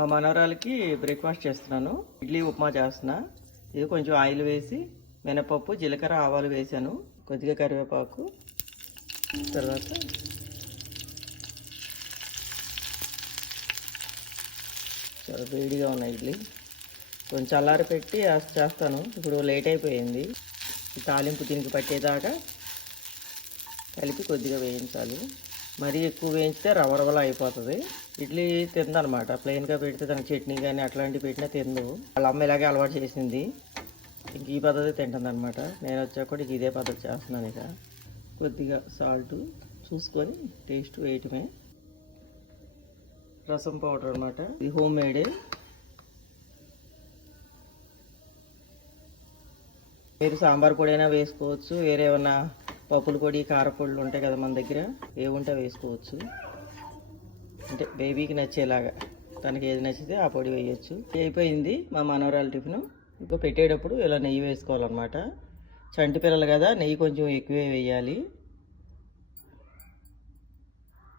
మా మనవరాలకి బ్రేక్ఫాస్ట్ చేస్తున్నాను. ఇడ్లీ ఉప్మా చేస్తున్నా. ఇది కొంచెం ఆయిల్ వేసి మినపప్పు జీలకర్ర ఆవాలు వేసాను, కొద్దిగా కరివేపాకు, తర్వాత చాలా వేడిగా ఉన్నాయి ఇడ్లీ. కొంచెం చల్లారి పెట్టి చేస్తాను. ఇప్పుడు లేట్ అయిపోయింది. ఈ తాలింపు దీనికి పట్టేదాకా కలిపి కొద్దిగా వేయించాలి. మరీ ఎక్కువ వేయించితే రవరవలా అయిపోతుంది. ఇడ్లీ తిందనమాట. ప్లెయిన్గా పెడితే దానికి చట్నీ కానీ అట్లాంటివి పెట్టినా తిందు. వాళ్ళ అమ్మ ఇలాగే అలవాటు చేసింది. ఇంక ఈ పద్ధతి తింటుందనమాట. నేను వచ్చాక కూడా ఇదే పద్ధతి చేస్తున్నాను. ఇక కొద్దిగా సాల్ట్ చూసుకొని టేస్ట్ వేయటమే. రసం పౌడర్ అనమాట, ఇది హోమ్ మేడే. మీరు సాంబార్ పొడి అయినా వేసుకోవచ్చు, వేరే ఏమన్నా పప్పుల పొడి కారపొడులు ఉంటాయి కదా మన దగ్గర, ఏముంటే వేసుకోవచ్చు. అంటే బేబీకి నచ్చేలాగా తనకి ఏది నచ్చితే ఆ పొడి వేయచ్చు. అయిపోయింది మా మనవరాల టిఫిన్. ఇప్పుడు పెట్టేటప్పుడు ఇలా నెయ్యి వేసుకోవాలన్నమాట. చంటి పిల్లలు కదా, నెయ్యి కొంచెం ఎక్కువే వేయాలి.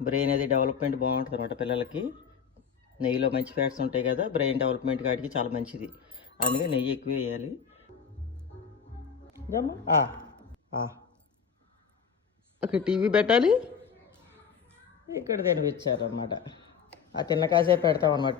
బ్రెయిన్ అది డెవలప్మెంట్ బాగుంటుంది అనమాట పిల్లలకి. నెయ్యిలో మంచి ఫ్యాట్స్ ఉంటాయి కదా, బ్రెయిన్ డెవలప్మెంట్ కాడికి చాలా మంచిది. అందుకే నెయ్యి ఎక్కువ వేయాలి. ఒక టీవీ పెట్టాలి, ఇక్కడ తినిపించారనమాట. ఆ తిన్న కాసేపు పెడతామన్నమాట.